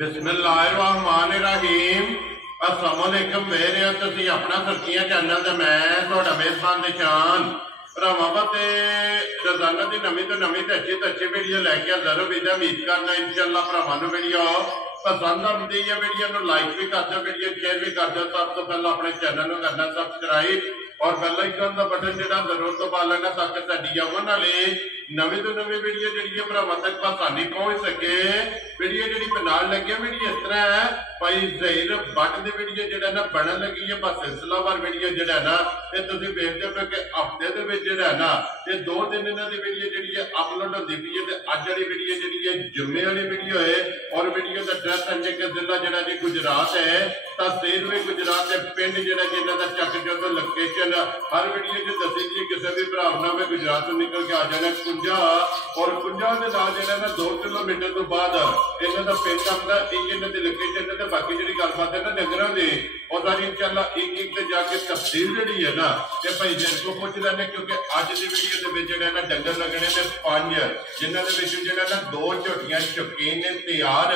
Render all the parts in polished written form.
बिस्मिल्लाहिर्रहमानिर्रहीम। अस्सलाम वालेकुम मेरे तुसीं अपना सरकियां चैनल ते मैं तुहाडा मेज़बान निशान भरावां ते रोजाना की नवीं तो नवीं ते अच्छी वीडियो लैके हाज़र उम्मीद करना इंशाअल्लाह भरावां नूं वीडियो पसंद आती है। वीडियो नूं लाइक भी कर दो, वीडियो शेयर भी कर दो। सब तो पहले अपने चैनल नूं करना सब्सक्राइब और बेल आइकन का बटन जिहड़ा जरूर दबा लेना ताकि साडी आउण वाली नवीं तो नवीं वीडियो जिहड़ी भरावां तक आसानी पहुंच सके। वीडियो जिहड़ी बनाउण लगे वीडियो इस तरह है भाई ज़हीर बट दी वीडियो जिहड़ा ना बनन लगी है। बस सिलसिलावार वीडियो जिहड़ा ना ये तुसीं वेखदे पे कि हफ्ते दे विच जिहड़ा ना ये 2 दिन इन्हां दी वीडियो जिहड़ी है अपलोड होंदी पई है। ते अज वाली वीडियो जिहड़ी है जुम्मे वाली वीडियो है और वीडियो दा एड्रैस है कि जिला जिहड़ा जी गुजरात है, तहसील भी गुजरात है, पिंड जिहड़ा जी इन्हां दा चक जो लोकेशन हर वीडियो च दसी दी। किसी भी भरा में गुजरात तो निकल के आ जाना कुंजा और कुंजा के नाल जिहड़ा ना 2 किलोमीटर तो बाद इन्हां दा पिंड आंदा। इन्हां दी लोकेशन ते बाकी जिहड़ी गलबात है ना डंगरां दी और सारी इंशाअल्लाह एक ते जाके तफसील जिहड़ी है ना ये भाई जी को पुछ लैने क्योंकि अज दी वीडियो दे विच जिहड़ा ना डंगर लगने ते 5 जिन्हां दे विच जिहड़ा ना 2 झोटियां शौकीन ने तैयार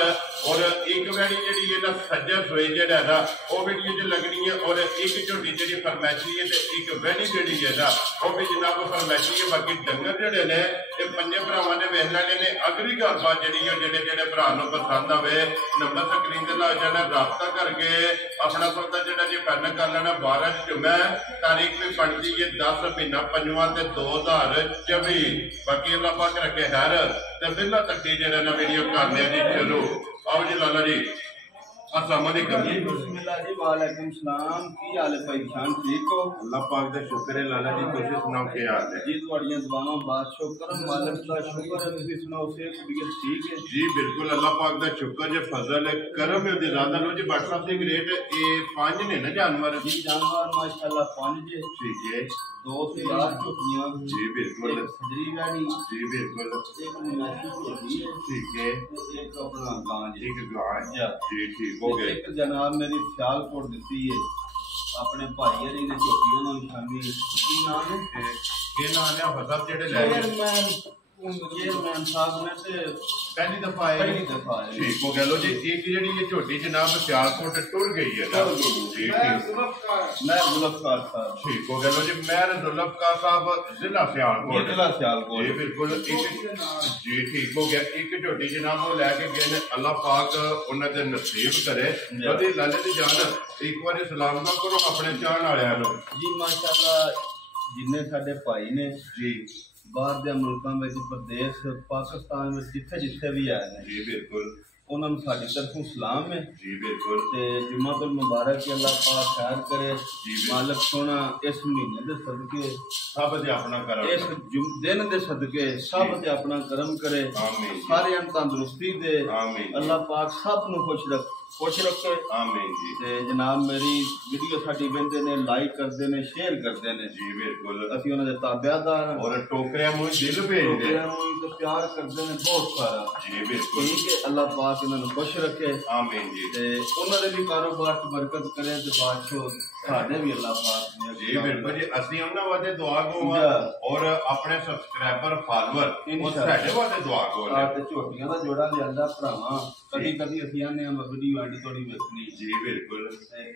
और एक वैड़ी जिहड़ी है ना सज्जा सोए जिहड़ा ना वो वीडियो च लगनी है और एक झोटी जिहड़ी फरमैशी है ते एक वैड़ी जिहड़ी है ना वो भी जनाब फरमैशी है। बाकी डंगर जिहड़े ने ये 5 भरावां ने वेख लैणे ने। अगली गलबात जिहड़ी है जिहड़े भरा नूं पसंद आवे नंबर स्क्रीन ते ला जाना, राबता करके अपना सौदा जिहड़ा जी फाइनल कर लेना। 12 जुम्मे तारीख भी बनती है 10 महीना 5वां ते 2024। बाकी अल्लाह पाक रखे खैर ते बिल्ला तक्की जिहड़ा ना वीडियो करने जी शुरू। आओ जी लाला जी अस्सलाम वालेकुम जी। बिस्मिल्लाह जी वालेकुम सलाम। की हाल है भाई जान, ठीक हो? अल्लाह पाक दा शुक्र है लाला जी, तुसीं सुनाओ की हाल है जी? तुहाड़ियां दुआवां बात शुक्र मालिक दा शुक्र है। तुसीं सुनाओ सेहत तबीयत ठीक है? जी बिल्कुल अल्लाह पाक दा शुक्र जे फजल है करम है ज़्यादा लो जी। व्हाट्सएप दी ग्रेट ये 5 ने ना जानवर जी जानवर माशाल्लाह 5 जे ठीक है। 2 से 8 झोटियां जी बिल्कुल सजरी गाड़ी जी बिल्कुल एक मैसी झोटी है ठीक है। एक अपना गां जी एक गाय जी ठीक हो गए। एक जनाब मेरी सियालकोट दिती है अपने भाई हरी ने झोटी उन्होंने शामी की नाम है के नाम है फसब जेडे ले चेयरमैन साहब ने ते पहली दफा है ठीक हो गया। लो जी एक जेडी ये झोटी जनाब सियालकोट टुर गई है ना ठीक है। मैं जुल्फकार साहब ठीक हो गया। लो जी मैं जुल्फकार साहब जिला सियालकोट जी बिल्कुल जी ठीक हो गया। एक झोटी जनाब वो लैके गए ने, अल्लाह पाक उन्होंने नसीब करे। लाले दी जान एक बार सलाम ना करो अपने चाहण वालियां नूं जी। माशाअल्लाह जिन्ने साडे भाई ने जी बाहर दे मुल्कां विच प्रदेश पाकिस्तान में जिथे जिथे भी आए हैं जी बिल्कुल उन्होंने साडी तरफों सलाम है जी बिल्कुल। ते जुम्मतुल मुबारक की अल्लाह पाक खैर करे। मालिक सोना इस महीने दे सदके सब दे अपना करम, इस दिन दे सदके सब दे अपना करम करे। आमीन। सारे तंदुरुस्ती दे आमीन। अल्लाह पाक सब नूं खुश रखे आमीन जी। ते जनाब मेरी वीडियो साडी वेंदे ने, लाइक करदे ने, शेयर करदे ने जी बिल्कुल। असीं उन्हां दे ताबेदार और टोकरियां मुझ दिल भेजदे तो प्यार करदे ने बहुत सारा जी बिल्कुल। ठीक है। अल्लाह पाक इन्हां नूं खुश रखे आमीन जी। ते उन्हां दे भी कारोबार च बरकत करे ते बादशाह साडे भी अल्लाह पाक ने जी बिल्कुल जी। असीं उन्हां वास्ते दुआ गो और अपने सब्सक्राइबर फॉलोअर और साडे वास्ते दुआ गो ते झोटियां दा जोड़ा लियांदा भरावां। कदी कदी असीं आने वीडियो एंड थोड़ी वेखनी जी बिल्कुल।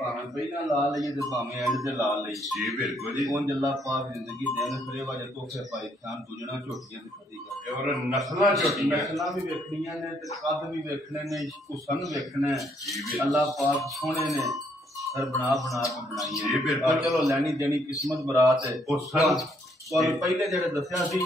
भावें पहला ला लईए ते भावें एंड ते ला लईए जी बिल्कुल जी। उंज अल्लाह पाक जिंदगी देन फिरे वाले तोहफे पाए खान दूजना झोटियां ते कदी कर और नस्लां झोटियां नस्लां भी वेखणियां ने ते कद भी वेखने ने, हुसन वेखना है। अल्लाह पाक सोहणे ने हर बना के बनाई है। चलो लैनी देनी किस्मत बरात है। पहले जेडे दसिया सी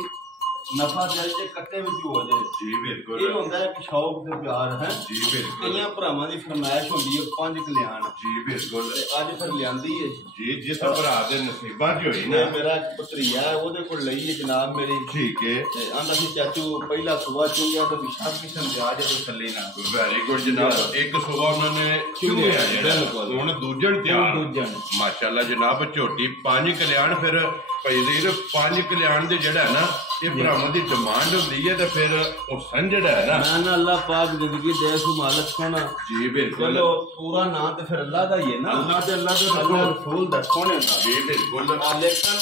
नफा जल जे कट्टे विच हो जाए जी बिल्कुल। ये होंदा है कि शौक ते प्यार है जी बिल्कुल। कईयां भरावां दी फरमाइश होंदी है 5 कल्याण जी बिल्कुल। अज फिर लियांदी है जी जिस भरा दे नसीबां च होई ना। मेरा भतरीआ है ओदे कोल लई है जनाब मेरी ठीक है। आंदा सी चाचू पहला सुबह चुंगिया तो पिशाब किसन ब्याज तो थल्ले ना। वेरी गुड जनाब। एक सुबह उन्होंने चुंगिया बिल्कुल। हुण दूजण तैयार माशाअल्लाह जनाब। झोटी 5 कल्याण फिर भाई 5 कल्याण दे जेड़ा है ना ये भरावां दी डिमांड होंदी है ते फिर ओ समझड़ा है ना अल्लाह पाक जिंदगी दे सु मालिक सोना जी बिल्कुल। चलो पूरा नाम तो फिर अल्लाह दा ही है ना। अल्लाह दे रसूल दा सोने दा जी बिल्कुल। लेकिन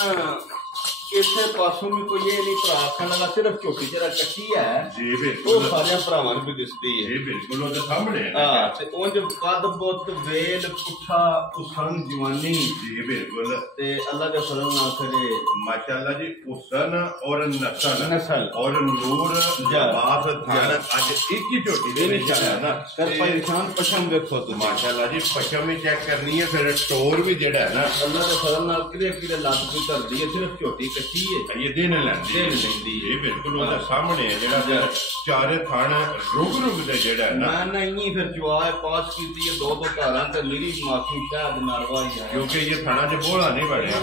ਕਿਸੇ ਪਾਸੋਂ ਵੀ ਕੋਈ ਇਹ ਨਹੀਂ ਭਰਾ ਆਖਣ ਲਗਾ ਸਿਰਫ ਝੋਟੀ ਜਿਹੜਾ ਕੱਟੀ ਹੈ ਜੀ ਬਿਲਕੁਲ ਉਹ ਸਾਰਿਆਂ ਭਰਾਵਾਂ ਨੂੰ ਵੀ ਦਿਸਦੀ ਹੈ ਜੀ ਬਿਲਕੁਲ ਉਹਦੇ ਸਾਹਮਣੇ ਹੈ ਹਾਂ ਤੇ ਉਂਝ ਕੱਦ ਬੁੱਤ ਵੇਲ ਪੁੱਠਾ ਉਸਨ ਜਵਾਨੀ ਜੀ ਬਿਲਕੁਲ ਤੇ ਅੱਲਾ ਦੇ ਫਜ਼ਲ ਨਾਲ ਕਰੇ ਮਾਸ਼ਾਅੱਲਾ ਜੀ ਹੁਸਨ ਔਰ ਨਸਲ ਔਰ ਨੂਰ ਜਵਾਬ ਥਾਨ ਅੱਜ ਇੱਕ ਹੀ ਝੋਟੀ ਦੇ ਵਿੱਚ ਹੈ ਨਾ ਕਰ ਪਰੇਸ਼ਾਨ ਪਸ਼ਮ ਵੇਖੋ ਤੁਸੀਂ ਮਾਸ਼ਾਅੱਲਾ ਜੀ ਪਸ਼ਮ ਵੀ ਚੈੱਕ ਕਰਨੀ ਹੈ ਫਿਰ ਟੋਰ ਵੀ ਜਿਹੜਾ ਹੈ ਨਾ ਅੱਲਾ ਦੇ ਫਜ਼ਲ ਨਾਲ ਕਿਹਦੇ ਲੱਤ ਕੋਈ ਧਰਦੀ ਹੈ ਸਿਰਫ ਝੋਟੀ ਕੱਟੀ ਹੈ ਇਹ ਦਿਨ ਲੈਂਦੀ ਇਹ ਬਿਲਕੁਲ ਉਹਦੇ ਸਾਹਮਣੇ ਹੈ ਜਿਹੜਾ ਚਾਰੇ ਥਾਣ ਰੁਗ ਦੇ ਜਿਹੜਾ ਹੈ ਨਾ ਨਾ ਇੰਨੀ ਫਿਰ ਜਵਾਬ ਪਾਸ ਕੀਤੀ ਹੈ ਦੋ ਧਾਰਾਂ ਤੇ ਨੀਲੀ ਮਾਖੀ ਸ਼ਾਹਦ ਨਰਵਾ ਹੀ ਹੈ ਕਿਉਂਕਿ ਇਹ ਥਾਣਾ ਚ ਬੋਲਾ ਨਹੀਂ ਬੜਿਆ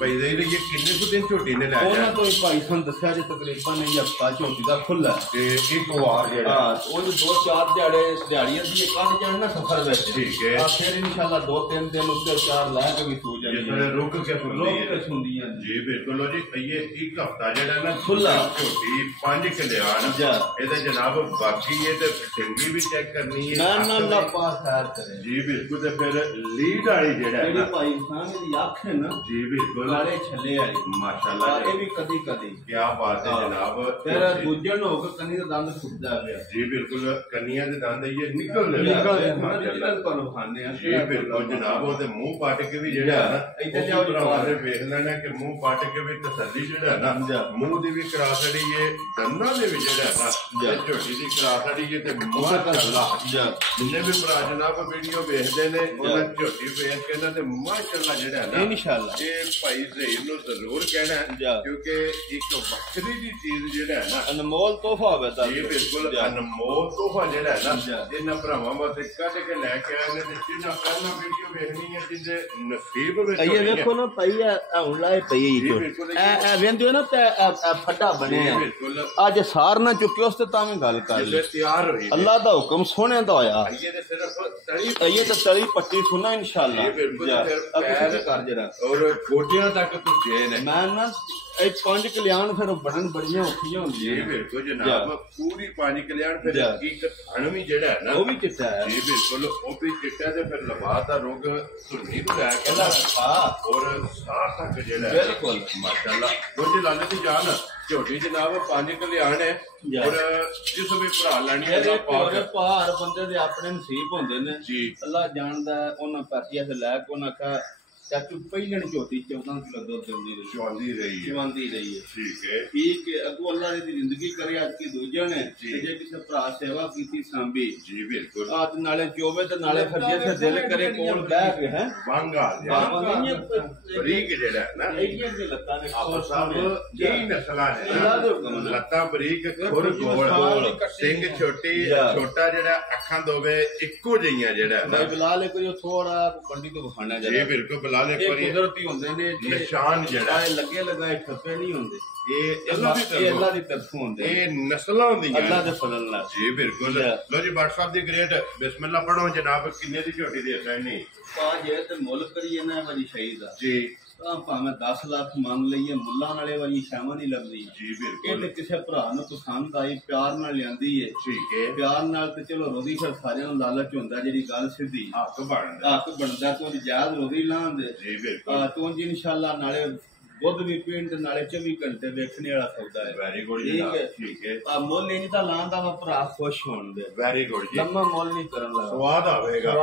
ਭਾਈ ਦੇ ਇਹ ਕਿੰਨੇ ਕੁ ਦਿਨ ਝੋਟੀ ਨੇ ਲੈ ਉਹਨਾਂ ਤੋਂ ਹੀ ਭਾਈ ਸਾਨੂੰ ਦੱਸਿਆ ਜੀ ਤਕਰੀਬਨ ਇਹ ਹਫਤਾ ਝੋਟੀ ਦਾ ਖੁੱਲਾ ਤੇ ਇੱਕ ਵਾਰ ਜਿਹੜਾ ਉਹ 2-4 ਦਿਹਾੜੀਆਂ ਦੀ ਕੱਢ ਜਾਣ ਨਾ ਸਫਰ ਵਿੱਚ ਠੀਕ ਹੈ ਫਿਰ ਇਨਸ਼ਾਅੱਲਾ 2-3 ਦਿਨ ਉੱਤੇ 4 ਲੈ ਕੇ ਵੀ ਸੋ ਜਾਣੀ ਰੁਕ ਕੇ ਸੁਣਦੀ ਹੈ ਜੀ ਬਿਲਕੁਲ ਜੀ ਇਹ ਇੱਕ ਹਫਤਾ ਜਿਹੜਾ ਨਾ ਖੁੱਲਾ ਝੋਟੀ 5 ਕਲਿਆਣ ਇਹਦਾ ਜਨਾਬ ਬਾਕੀ ਇਹ ਤੇ ਚੰਗੀ ਵੀ ਚੈੱਕ ਕਰਨੀ ਹੈ ਨਾ ਪਾਸ ਖੈਰ ਕਰੇ ਜੀ ਬਿਲਕੁਲ ਤੇ ਫਿਰ ਲੀਡ ਵਾਲੀ ਜਿਹੜਾ ਭਾਈ ਸਾਹਿਬ ਦੀ ਅੱਖ ਹੈ ਨਾ ਜੀ ਬਿਲਕੁਲ ਨਾਲੇ ਛੱਲੇ ਵਾਲੀ ਮਾਸ਼ਾਅੱਲਾ ਇਹ ਵੀ ਕਦੀ ਕੀ ਬਾਤ ਹੈ ਜਨਾਬ ਫਿਰ ਦੂਜਣ ਹੋ ਕੇ ਕੰਨੀ ਦਾ ਦੰਦ ਫੁੱਟਦਾ ਪਿਆ ਜੀ ਬਿਲਕੁਲ ਕੰਨੀਆਂ ਦੇ ਦੰਦ ਇਹ ਨਿਕਲਦੇ ਮਾਸ਼ਾਅੱਲਾ ਤੁਹਾਨੂੰ ਖਾਣੇ ਆ ਜੀ ਬਿਲਕੁਲ ਜਨਾਬ ਉਹਦੇ ਮੂੰਹ ਪੱਟ ਕੇ ਵੀ ਜਿਹੜਾ ਨਾ ਇੱਥੇ ਜਾਓ ਭਰਾਵਾਂ ਵੇਖ ਲੈਣਾ ਕਿ ਮੂੰਹ ਪੱਟ ਕੇ ਵੀ ਤਸੱਲੀ ਜਿਹੜਾ ਨਾ ਮੂੰਹ ਦੀ ਵੀ ਕਰਾ ਛੜੀ ਏ ਦੰਦਾਂ ਦੇ ਵੀ ਜਿਹੜਾ ਨਾ ਝੋਟੀ ਦੀ ਕਰਾ ਛੜੀ ਏ ਤੇ ਮਾਸ਼ਾਅੱਲਾ ਜਿੰਨੇ ਵੀ ਭਰਾ ਜਨਾਬ ਵੀਡੀਓ ਵੇਖਦੇ ਨੇ ਉਹਨਾਂ ਝੋਟੀ ਵੇਖ ਕੇ ਨਾ ਤੇ ਮਾਸ਼ਾਅੱਲਾ ਜਿਹੜਾ ਨਾ ਇਨਸ਼ਾਅੱਲਾ ਇਹ ਭਾਈ ਜ਼ਹੀਰ ਨੂੰ ਜ਼ਰੂਰ ਕਹਿਣਾ ਕਿਉਂਕਿ ਇੱਕ ਵੱਖਰੀ ਦੀ ਚੀਜ਼ ਜਿਹੜਾ ਨਾ ਅਨਮੋਲ ਤੋਹਫਾ ਹੋਵੇ ਤਾਂ ਇਹ ਬਿਲਕੁਲ ਅਨਮੋਲ ਤੋਹਫਾ ਜਿਹੜਾ ਨਾ ਇਹਨਾਂ ਭਰਾਵਾਂ ਵਾਸਤੇ ਕੱਢ ਕੇ ਲੈ ਕੇ ਆਏ ਨੇ ਤੇ ਜਿਹਨਾਂ ਪਹਿਲਾਂ ਵੀਡੀਓ ਵੇਖਣੀ ਹੈ ਜਿਹਦੇ ਨਸੀਬ ਵਿੱਚ ਇਹ ਵੇਖੋ ਨਾ ਪਈ ਆ ਹੁਣ ਲਾਏ ਪਈ ਇਹ ਵੇਂਦੇ ਨਾ ਤੇ ਫੱਟਾ ਬਣਿਆ ਅੱਜ ਸਾਰ ਨਾ ਚੁੱਕਿਓ ਉਸ ਤੇ ਤਾਂ ਵੀ ਗੱਲ ਕਰ ਲਈ ਤਿਆਰ ਹੋਈ ਅੱਲਾ ਦਾ ਹੁਕਮ ਸੋਹਣੇ ਦਾ ਹੋਇਆ ਇਹ ਤੇ ਸਿਰਫ ਤਲੀ ਇਹ ਤਾਂ ਤਲੀ ਪੱਟੀ ਸੁਣਾ ਇਨਸ਼ਾਅੱਲਾ ਇਹ ਬਿਲਕੁਲ ਫਿਰ ਕਰ ਜਰਾ ਔਰ ਗੋਡਿਆਂ ਤੱਕ ਪੁੱਜੇ ਨੇ ਮੈਂ ਨਾ ਇਹ 5 ਕਲਿਆਣ ਫਿਰ ਬਣਨ ਬੜੀਆਂ ਔਖੀਆਂ ਹੁੰਦੀਆਂ ਇਹ ਬਿਲਕੁਲ ਜਨਾਬ ਪੂਰੀ 5 ਕਲਿਆਣ ਫਿਰ ਇੱਕ ਥਣ ਵੀ ਜਿਹੜਾ ਹੈ ਨਾ ਉਹ ਵੀ ਚਿੱਟਾ ਹੈ ਇਹ ਬਿਲਕੁਲ ਉਹ ਵੀ ਚਿੱਟਾ ਤੇ ਫਿਰ ਲਬਾਤ ਦਾ ਰੋਗ ਧੁਰਨੀ ਤੋਂ ਲੈ ਕੇ ਔਰ ਸਾਹ ਤੱਕ ਜਿਹੜਾ ਬਿਲਕੁਲ ਮਾਸ਼ਾਅੱਲਾ ਕੁਝ ਲਾਲੇ ਦੀ ਜਾਨ ਝੋਟੀ ਜਨਾਬ 5 ਕਲਿਆਣ ਹੈ ਔਰ ਜਿਸ ਵੀ ਭਰਾ ਲੈਣੀ ਹੈ ਭਾਰ ਬੰਦੇ ਦੇ ਆਪਣੇ ਨਸੀਬ ਹੁੰਦੇ ਨੇ ਜੀ ਅੱਲਾ ਜਾਣਦਾ ਉਹਨਾਂ ਪੈਸੀਆਂ ਤੇ ਲੈ ਕੇ ਉਹਨਾਂ ਕਹਾ ਚਾਚੂ ਪਹਿਲਣ ਝੋਟੀ 14 ਕਿਲੋ ਦੁੱਧ ਦਿੰਦੀ ਰਹੀ ਹੈ ਠੀਕ ਹੈ ਅੱਗੋਂ ਅੱਲਾ ਦੀ ਜ਼ਿੰਦਗੀ ਕਰੇ ਅੱਜ ਕੀ ਦੂਜਿਆਂ ਨੇ ਜੇ ਕਿਸੇ ਭਰਾ ਸੇਵਾ ਕੀਤੀ ਸਾਂਭੀ ਜੀ ਬਿਲਕੁਲ ਆਜ ਨਾਲੇ ਚੋਵੇ ਤੇ ਨਾਲੇ ਫਿਰ ਜੇ ਦਿਲ ਕਰੇ ਕੋਲ ਬਹਿ ਕੇ ਹੈ ਵਾਂਗਾ ਬਰੀਕ ਜਿਹੜਾ ਨਾ ਇਹ ਜੇ ਲੱਤਾਂ ਨੇ ਆਪ ਸਭ ਇਹ ਨਸਲਾਂ ਨੇ ਲੱਤਾਂ ਬਰੀਕ ਖੁਰ ਗੋਲ ਸਿੰਘ ਛੋਟੀ ਛੋਟਾ ਜਿਹੜਾ ਅੱਖਾਂ ਦੋਵੇ ਇੱਕੋ ਜਿਹੀਆਂ ਜਿਹੜਾ ਨਾ ਬਿਲਾਲ ਕੋਈ ਥੋੜਾ ਕੰਡੀ ਤੋਂ ਵਿਖਾਣਾ ਜੀ ਬਿਲਕੁਲ ਇਹ ਕੁਦਰਤੀ ਹੁੰਦੇ ਨੇ ਨਿਸ਼ਾਨ ਜਿਹੜਾ ਲੱਗੇ ਲਗਾਏ ਠੱਪੇ ਨਹੀਂ ਹੁੰਦੇ ਇਹ ਅੱਲਾ ਦੀ ਤਰਫੋਂ ਹੁੰਦੇ ਇਹ ਨਸਲਾਂ ਹੁੰਦੀਆਂ ਅੱਲਾ ਦੇ ਫਜ਼ਲ ਨਾਲ ਜੀ ਬਿਲਕੁਲ ਲੋ ਜੀ ਬਾਟ ਸਾਹਿਬ ਦੀ ਗ੍ਰੇਡ ਬਿਸਮਿਲ੍ਲਾ ਪੜੋ ਜਨਾਬ ਕਿੰਨੇ ਦੀ ਝੋਟੀ ਦੇ ਨਹੀਂ ਤਾਂ ਜੇ ਤੇ ਮੁੱਲ ਕਰੀਏ ਨਾ ਵਾਲੀ ਸ਼ਹੀਦ ਦਾ ਜੀ ਤਾਂ ਭਾਵੇਂ 10 ਲੱਖ ਮੰਗ ਲਈਏ ਮੁੱਲਾਂ ਵਾਲੇ ਵਾਲੀ ਸ਼ਾਮਾਂ ਨਹੀਂ ਲੱਗਦੀ ਜੀ ਬਿਲਕੁਲ ਇਹ ਕਿਸੇ ਭਰਾ ਨੂੰ ਪਸੰਦ ਆਈ ਪਿਆਰ ਨਾਲ ਲਿਆਂਦੀ ਏ ਠੀਕ ਹੈ ਪਿਆਰ ਨਾਲ ਤੇ ਚਲੋ ਰੋਦੀ ਫਿਰ ਸਾਰਿਆਂ ਨੂੰ ਲਾਲਚ ਹੁੰਦਾ ਜਿਹੜੀ ਗੱਲ ਸਿੱਧੀ ਹੱਕ ਬਣਦਾ ਤੂੰ ਜਾਇਜ਼ ਰੋਦੀ ਲਾਂਦੇ ਜੀ ਬਿਲਕੁਲ ਤੂੰ ਜੀ ਇਨਸ਼ਾਅੱਲਾ ਨਾਲੇ ਦੁੱਧ ਵੀ ਪੀਣ ਤੇ ਨਾਲੇ 24 ਘੰਟੇ ਵੇਖਣੇ ਵਾਲਾ ਸੌਦਾ ਹੈ ਵੈਰੀ ਗੁੱਡ ਠੀਕ ਹੈ ਆ ਮੁੱਲ ਇੰਜ ਦਾ ਲਾਂਦਾ ਵਾ ਭਰਾ ਖੁਸ਼ ਹੋਣ ਦੇ ਵੈਰੀ ਗੁੱਡ ਜੀ ਲੰਮਾ ਮੁੱਲ ਨਹੀਂ ਕਰਨ ਲੱਗਾ ਸਵਾਦ ਆਵੇਗਾ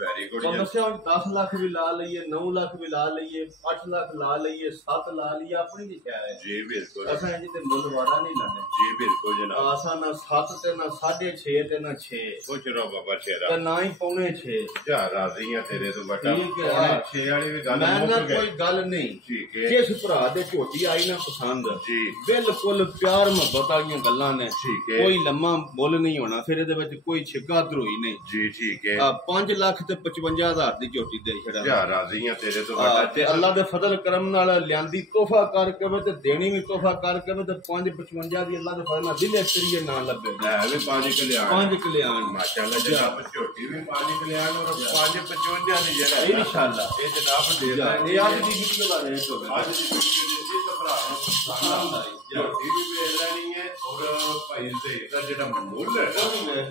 ਵੈਰੀ ਗੁੱਡ ਜੀ ਦੱਸਿਆ 10 ਲੱਖ ਵੀ ਲਾ ਲਈਏ 9 ਲੱਖ ਵੀ ਲਾ ਲਈਏ 8 ਲੱਖ ਲਾ ਲਈਏ 7 ਲਾ ਲਈਏ ਆਪਣੀ ਦੀ ਖਿਆ ਹੈ ਜੀ ਬਿਲਕੁਲ ਅਸਾਂ ਜੀ ਤੇ ਮੁੱਲ ਵਾਦਾ ਨਹੀਂ ਲਾਣੇ ਜੀ ਬਿਲਕੁਲ ਜਨਾਬ ਆਸਾਂ ਨਾ 7 ਤੇ ਨਾ 6.5 ਤੇ ਨਾ 6 ਕੁਛ ਰੋ ਬਾਬਾ ਛੇਰਾ ਤੇ ਨਾ ਹੀ ਪੌਣੇ 6 ਜਾ ਰਾਜ਼ੀ ਆ ਤੇਰੇ ਤੋਂ ਬਟਾ ਠੀਕ ਹੈ 6 ਵਾਲੀ ਵੀ ਗੱਲ ਮੈਂ ਨਾ ਕੋਈ ਗੱਲ ਨਹੀਂ ਠੀਕ ਹੈ ਜਿਸ ਭਰਾ ਦੇ ਝੋਟੀ ਆਈ ਨਾ ਪਸੰਦ ਜੀ ਬਿਲਕੁਲ ਪਿਆਰ ਮੁਹੱਬਤ ਵਾਲੀਆਂ ਗੱਲਾਂ ਨੇ ਠੀਕ ਹੈ ਕੋਈ ਲੰਮਾ ਮੁੱਲ ਨਹੀਂ ਹੋਣਾ ਫਿਰ ਇਹਦੇ ਵਿੱਚ ਕੋਈ ਛਿੱਕਾ ਧਰੋਈ ਨਹੀਂ ਜੀ ਠੀਕ ਹੈ 5 ਲੱਖ ਤੇ 55,000 ਦੀ ਝੋਟੀ ਦੇ ਛੜਾ ਜਾ ਰਾਜ਼ੀ ਆ ਤੇਰੇ ਤੋਂ ਬਟਾ ਤੇ ਅੱਲਾ ਦੇ ਫਜ਼ਲ ਕਰਮ ਨਾਲ ਲਿਆਂਦੀ ਤੋਹਫਾ ਕਰਕੇ ਵੇ ਤੇ ਦੇਣੀ ਵੀ ਤੋਹਫਾ ਕਰਕੇ ਵੇ ਤੇ 555 ਦੀ ਅੱਲਾ ਦੇ ਫਜ਼ਲ ਨਾਲ ਦਿਲੇ ਤਰੀਏ ਨਾ ਲੱਭੇ ਹੈ ਵੀ 5 ਕਲਿਆਣ ਮਾਸ਼ਾਅੱਲਾ ਜਨਾਬ ਝੋਟੀ ਵੀ 5 ਕਲਿਆਣ ਔਰ 555 ਦੀ ਜਿਹੜਾ ਇਨਸ਼ਾਅੱਲਾ ਇਹ ਜਨਾਬ ਦੇਦਾ ਇਹ ਅੱਜ ਦੀ ਵੀਡੀਓ ਦਾ ਰੇਟ ਹੋਵੇ ਅੱਜ ਦੀ ਵੀਡੀਓ ਦੇ ਇਸ ਭਰਾ ਨੂੰ ਪਸੰਦ ਆਈ ਝੋਟੀ ਵੀ ਵੇਚ ਲੈਣੀ ਹੈ ਔਰ ਭਾਈ ਜ਼ਹੀਰ ਦਾ ਜਿਹੜਾ ਮੁੱਲ ਹੈ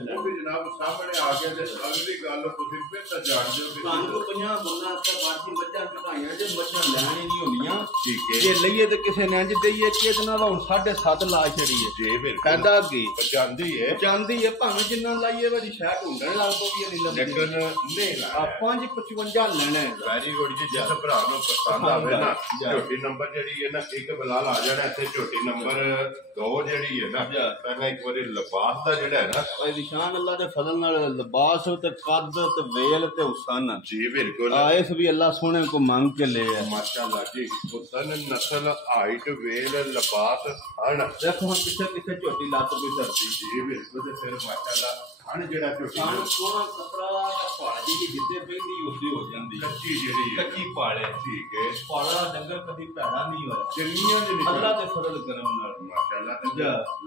ਉਹ ਵੀ ਜਨਾਬ ਸਾਹਮਣੇ ਆ ਗਿਆ ਤੇ ਅਗਲੀ ਗੱਲ ਤੁਸੀਂ ਫਿਰ ਤਾਂ ਜਾਣਦੇ ਹੋ ਕਿ ਸਾਨੂੰ 50 ਬੰਦਾ ਤੇ ਬਾਕੀ ਮੱਝਾਂ ਘਟਾਈਆਂ ਜੇ ਮੱਝਾਂ ਲੈਣ ਹੀ ਨਹੀਂ ਹੁੰਦੀਆਂ ਠੀਕ ਹੈ ਜੇ ਲਈਏ ਤੇ ਕਿਸੇ ਨੇ ਇੰਜ ਦਈਏ ਕਿ ਇਹਦੇ ਨਾਲ ਹੁਣ 7.5 ਲਾ ਛੜੀਏ ਜੀ ਬਿਲਕੁਲ ਕਹਿੰਦਾ ਕੀ ਜਾਂਦੀ ਹੈ ਭਾਵੇਂ ਜਿੰਨਾ ਲਾਈਏ ਵਾਲੀ ਸ਼ਾਇਦ ਢੂੰਡਣ ਲੱਗ ਪਈ ਨਹੀਂ ਲੱਭਦੀ ਲੇਕਿਨ ਨਹੀਂ ਆਪਾਂ ਜੀ 55 ਲੈਣਾ ਹੈ ਵੈਰੀ ਗੁੱਡ ਜੀ ਜਿਸ ਭਰਾ ਨੂੰ ਪਸੰਦ ਆਵੇ ਨਾ ਝੋਟੀ ਨੰਬਰ ਜਿਹੜੀ ਹੈ ਨਾ ਇੱਕ ਬਲਾਲ ਆ ਜਾਣਾ ਇੱਥੇ ਝੋਟੀ ਨੰਬਰ 2 ਜਿਹੜੀ ਹੈ ਨਾ ਪਹਿਲਾਂ ਇੱਕ ਵਾਰੀ ਲਿਬਾਸ ਦਾ ਜਿਹੜਾ ਹੈ ਨਾ ਭਾਈ ਨਿਸ਼ਾਨ ਅੱਲਾ ਦੇ ਫਜ਼ਲ ਨਾਲ ਲਿਬਾਸ ਤੇ ਕੱਦ ਤੇ ਵੇਲ ਤੇ ਹੁਸਨ ਜੀ ਬਿਲਕੁਲ ਇਸ ਵੀ ਅੱਲਾ ਸੋਹਣੇ ਕੋ ਮੰਗ ਕੇ ਲੈ ਹੈ ਮਾਸ਼ਾਅੱਲਾ ਜੀ ਹੁਸਨ ਨਸਲ ਹਾਈਟ ਵੇਲ ਲਿਬਾਸ ਹਣ ਦੇਖੋ ਹੁਣ ਕਿੱਥੇ ਝੋਟੀ ਲੱਤ ਵੀ ਸਰਦੀ ਜੀ ਬਿਲਕੁਲ ਤੇ ਫਿਰ ਮਾਸ਼ਾਅੱਲਾ ਹਣ ਜਿਹੜਾ ਝੋਟੀ ਸੋਹਣਾ ਕਪੜਾ ਦਾ ਪਾੜੀ ਦੀ ਜਿੱਦੇ ਪੈਂਦੀ ਉਸੇ ਹੋ ਜਾਂਦੀ ਕੱਚੀ ਜਿਹੜੀ ਕੱਚੀ ਪਾਲੇ ਠੀਕ ਹੈ ਪਾਲਾ ਡੰਗਰ ਕਦੀ ਭੈੜਾ ਨਹੀਂ ਹੋਇਆ ਚੰਗੀਆਂ ਦੇ ਅੱਲਾ ਦੇ ਫਜ਼ਲ ਕਰਮ ਨਾਲ ਮਾਸ਼ਾਅੱਲਾ ਤੇ